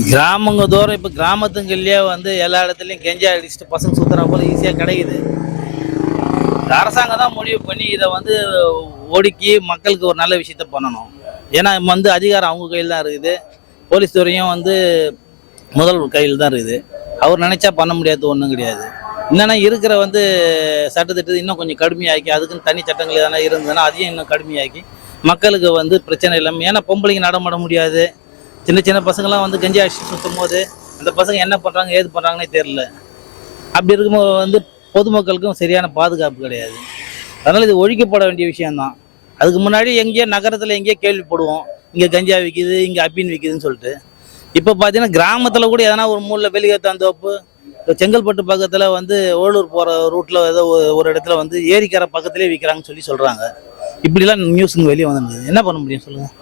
கிராமங்க தோறும் இப்போ கிராமத்துங்கள்லேயே வந்து எல்லா இடத்துலையும் கெஞ்சா அடிச்சுட்டு பசங்க சுற்றுறா போல ஈஸியாக கிடைக்குது. அரசாங்கம் தான் முடிவு பண்ணி இதை வந்து ஒடுக்கி மக்களுக்கு ஒரு நல்ல விஷயத்த பண்ணணும். ஏன்னா வந்து அதிகாரம் அவங்க கையில் தான் இருக்குது. போலீஸ் துறையும் வந்து முதல் கையில் தான் இருக்குது. அவர் நினச்சா பண்ண முடியாது ஒன்றும் கிடையாது. என்னென்னா இருக்கிற வந்து சட்டத்திட்டத்தை இன்னும் கொஞ்சம் கடுமையாக்கி அதுக்குன்னு தனி சட்டங்கள் எதனா இருந்ததுன்னா அதையும் இன்னும் கடுமையாக்கி மக்களுக்கு வந்து பிரச்சனை இல்லாமல் ஏன்னா பொம்பளைங்க நடமாட முடியாது. சின்ன சின்ன பசங்களாம் வந்து கஞ்சி அடிச்சுட்டு சுற்றும் போது அந்த பசங்க என்ன பண்ணுறாங்க ஏது பண்ணுறாங்கன்னே தெரில அப்படி இருக்கும்போது வந்து பொதுமக்களுக்கும் சரியான பாதுகாப்பு கிடையாது. அதனால் இது ஒழிக்கப்பட வேண்டிய விஷயம்தான். அதுக்கு முன்னாடி எங்கேயோ நகரத்தில் எங்கேயோ கேள்விப்படுவோம். இங்கே கஞ்சா விற்கிது இங்கே அப்பின் விற்கிதுன்னு சொல்லிட்டு. இப்போ பார்த்தீங்கன்னா கிராமத்தில் கூட எதனா ஒரு மூலில் வெளியேத்தாந்தோப்பு தோப்பு செங்கல்பட்டு பக்கத்தில் வந்து ஓலூர் போகிற ரூட்டில் ஏதோ ஒரு- ஒரு இடத்துல வந்து ஏரிக்கரை பக்கத்துலேயே விற்கிறாங்கன்னு சொல்லி சொல்கிறாங்க இப்படிலாம் நியூஸுங்க வெளியே வந்துருந்தது என்ன பண்ண முடியும் சொல்லுங்கள்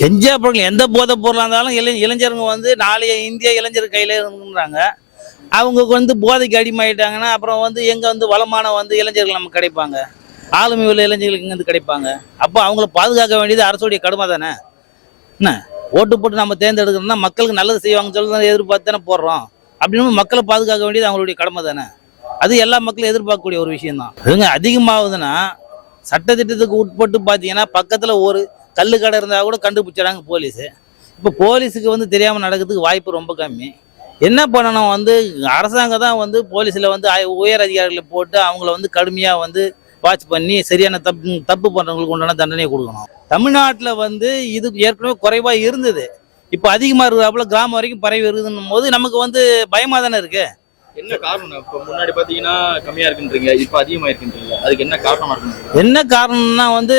கெஞ்சா பொருள் எந்த போதை பொருளாக இருந்தாலும் இளை இளைஞருங்க வந்து நாளைய இந்திய இளைஞர் கையில் இருக்குன்றாங்க. அவங்க வந்து போதைக்கு அடிமையாயிட்டாங்கன்னா அப்புறம் வந்து எங்கே வந்து வளமான வந்து இளைஞர்கள் நமக்கு கிடைப்பாங்க? ஆளுமை உள்ள இளைஞர்களுக்கு இங்கேருந்து கிடைப்பாங்க. அப்போ அவங்கள பாதுகாக்க வேண்டியது அரசுடைய கடமை தானே? என்ன? ஓட்டு போட்டு நம்ம தேர்ந்தெடுக்கிறோம்னா மக்களுக்கு நல்லது செய்வாங்கன்னு சொல்லி தான் எதிர்பார்த்து தானே போடுறோம். அப்படின்னு மக்களை பாதுகாக்க வேண்டியது அவங்களுடைய கடமை தானே? அது எல்லா மக்களும் எதிர்பார்க்கக்கூடிய ஒரு விஷயம் தான் அதுங்க அதிகமாகுதுன்னா சட்டத்திட்டத்துக்கு உட்பட்டு பார்த்தீங்கன்னா பக்கத்தில் ஒரு கல்லு கடை இருந்தால் கூட கண்டுபிடிச்சிடாங்க போலீஸு. இப்போ போலீஸுக்கு வந்து தெரியாமல் நடக்கிறதுக்கு வாய்ப்பு ரொம்ப கம்மி. என்ன பண்ணணும் வந்து அரசாங்கம் தான் வந்து போலீஸில் வந்து உயர் அதிகாரிகளை போட்டு அவங்கள வந்து கடுமையாக வந்து வாட்ச் பண்ணி சரியான தப்பு தப்பு பண்ணுறவங்களுக்கு உண்டான தண்டனையை கொடுக்கணும். தமிழ்நாட்டில் வந்து இது ஏற்கனவே குறைவாக இருந்தது. இப்போ அதிகமாக இருக்கிறாப்புல கிராமம் வரைக்கும் பரவி இருக்குதுன்னும் போது நமக்கு வந்து பயமாக தானே இருக்குது என்ன காரணம்? இப்ப முன்னாடி பாத்தீங்கன்னா கம்மியா இருக்குன்றீங்க இப்ப அதிகமா இருக்குன்றீங்க அதுக்கு என்ன காரணமா இருக்கு என்ன காரணம்னா வந்து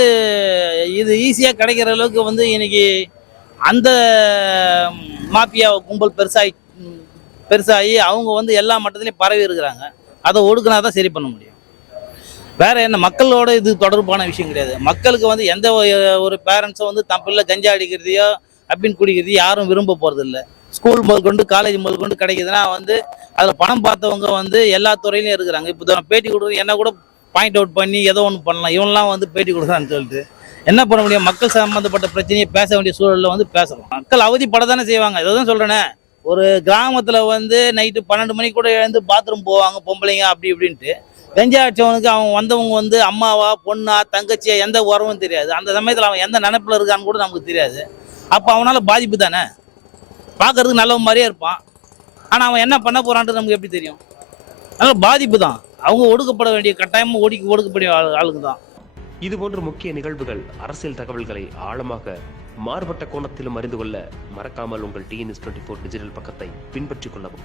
இது ஈஸியாக கிடைக்கிற அளவுக்கு வந்து இன்னைக்கு அந்த மாஃபியா கும்பல் பெருசாகி பெருசாகி அவங்க வந்து எல்லா மட்டத்துலையும் பரவி இருக்கிறாங்க. அதை ஒடுக்குனா தான் சரி பண்ண முடியும். வேற என்ன மக்களோட இது தொடர்பான விஷயம் கிடையாது. மக்களுக்கு வந்து எந்த ஒரு பேரண்ட்ஸும் வந்து தம்பிள்ள பிள்ளை கஞ்சா அடிக்கிறதையோ அப்படின்னு குடிக்கிறதையோ யாரும் விரும்ப போகிறது இல்லை ஸ்கூல் முதற்கொண்டு காலேஜ் முதற்கொண்டு கிடைக்குதுன்னா வந்து அதில் பணம் பார்த்தவங்க வந்து எல்லா துறையிலையும் இருக்கிறாங்க. இப்போ நான் பேட்டி கொடுக்குறது என்ன கூட பாயிண்ட் அவுட் பண்ணி ஏதோ ஒன்று பண்ணலாம். இவன்லாம் வந்து பேட்டி கொடுக்குறான்னு சொல்லிட்டு. என்ன பண்ண முடியும்? மக்கள் சம்மந்தப்பட்ட பிரச்சனையை பேச வேண்டிய சூழலில் வந்து பேசுகிறோம் மக்கள் அவதிப்பட தானே செய்வாங்க. இதை தான் சொல்கிறேனே ஒரு கிராமத்தில் வந்து நைட்டு பன்னெண்டு மணிக்கு கூட எழுந்து பாத்ரூம் போவாங்க பொம்பளைங்க அப்படி இப்படின்ட்டு. கஞ்சா அடிச்சவனுக்கு அவன் வந்தவங்க வந்து அம்மாவா பொண்ணா தங்கச்சியா எந்த உறவும் தெரியாது. அந்த சமயத்தில் அவன் எந்த நினைப்பில் இருக்கான்னு கூட நமக்கு தெரியாது. அப்போ அவனால் பாதிப்பு தானே? பார்க்கறதுக்கு நல்ல மாதிரியே இருப்பான். ஆனால் அவன் என்ன பண்ண போறான்றது நமக்கு எப்படி தெரியும்? அதனால பாதிப்பு தான். அவங்க ஒடுக்கப்பட வேண்டிய கட்டாயமும் ஒடுக்கி ஒடுக்கப்பட ஆளுக்கு ஆளுங்க தான் இதுபோன்ற முக்கிய நிகழ்வுகள் அரசியல் தகவல்களை ஆழமாக மாறுபட்ட கோணத்திலும் அறிந்து கொள்ள மறக்காமல் உங்கள் டிஎன்எஸ் டுவெண்ட்டி ஃபோர் டிஜிட்டல் பக்கத்தை பின்பற்றிக் கொள்ளவும்.